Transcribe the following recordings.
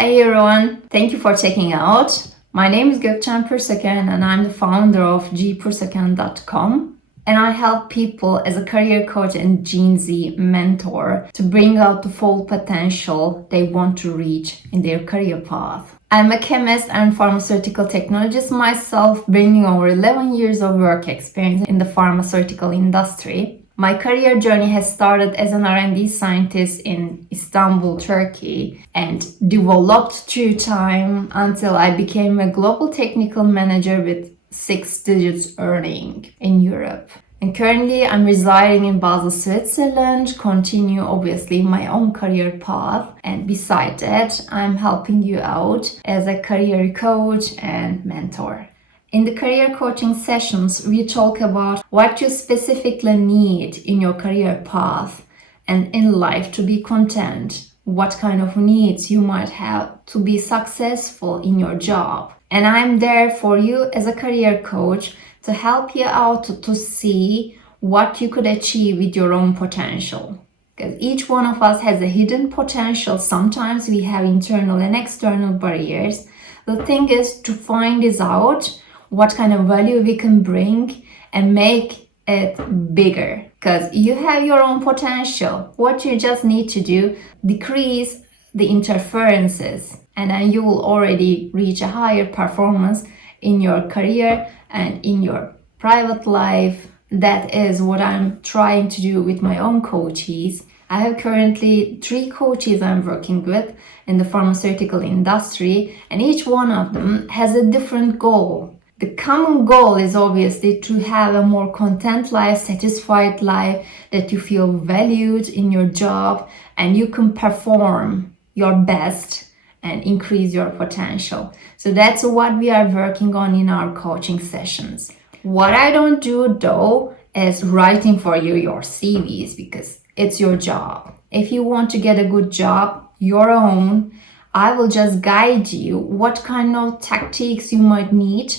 Hi everyone, thank you for checking out. My name is Gökçehan Pürsöken and I'm the founder of pürsöken.com, and I help people as a career coach and Gen Z mentor to bring out the full potential they want to reach in their career path. I'm a chemist and pharmaceutical technologist myself, bringing over 11 years of work experience in the pharmaceutical industry. My career journey has started as an R&D scientist in Istanbul, Turkey, and developed through time until I became a global technical manager with 6 digits earning in Europe. And currently I'm residing in Basel, Switzerland, continue obviously my own career path. And beside that, I'm helping you out as a career coach and mentor. In the career coaching sessions, we talk about what you specifically need in your career path and in life to be content, what kind of needs you might have to be successful in your job. And I'm there for you as a career coach to help you out to see what you could achieve with your own potential. Because each one of us has a hidden potential. Sometimes we have internal and external barriers. The thing is to find this out, what kind of value we can bring and make it bigger. Because you have your own potential. What you just need to do, decrease the interferences, and then you will already reach a higher performance in your career and in your private life. That is what I'm trying to do with my own coaches. I have currently 3 coaches I'm working with in the pharmaceutical industry, and each one of them has a different goal. The common goal is obviously to have a more content life, satisfied life, that you feel valued in your job and you can perform your best and increase your potential. So that's what we are working on in our coaching sessions. What I don't do though is writing for you your CVs, because it's your job. If you want to get a good job, your own, I will just guide you what kind of tactics you might need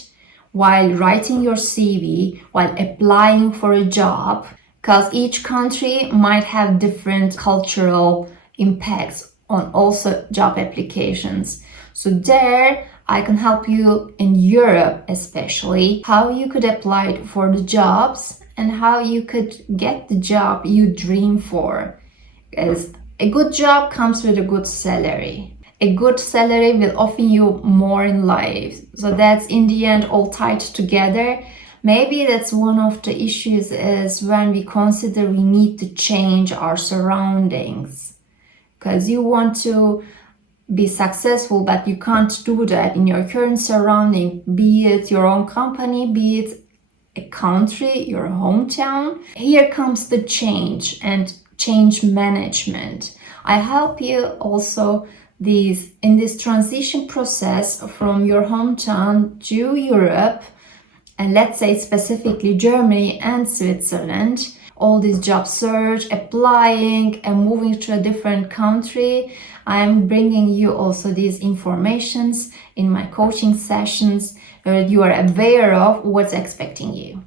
while writing your CV, while applying for a job, because each country might have different cultural impacts on also job applications. So there I can help you in Europe, especially how you could apply for the jobs and how you could get the job you dream for. Because a good job comes with a good salary. A good salary will offer you more in life. So that's in the end all tied together. Maybe that's one of the issues is when we consider we need to change our surroundings. Because you want to be successful, but you can't do that in your current surrounding, be it your own company, be it a country, your hometown. Here comes the change and change management. I help you also in this transition process from your hometown to Europe, and let's say specifically Germany and Switzerland, all this job search, applying and moving to a different country. I'm bringing you also these informations in my coaching sessions where you are aware of what's expecting you.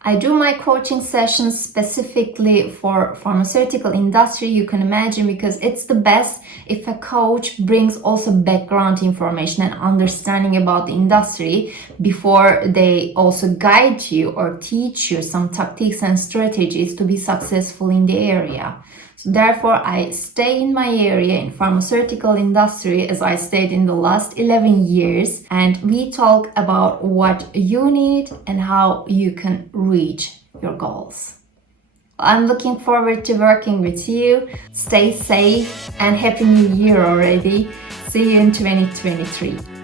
I do my coaching sessions specifically for pharmaceutical industry, you can imagine, because it's the best if a coach brings also background information and understanding about the industry before they also guide you or teach you some tactics and strategies to be successful in the area. So therefore, I stay in my area in pharmaceutical industry as I stayed in the last 11 years, and we talk about what you need and how you can reach your goals. I'm looking forward to working with you. Stay safe and Happy New Year already. See you in 2023.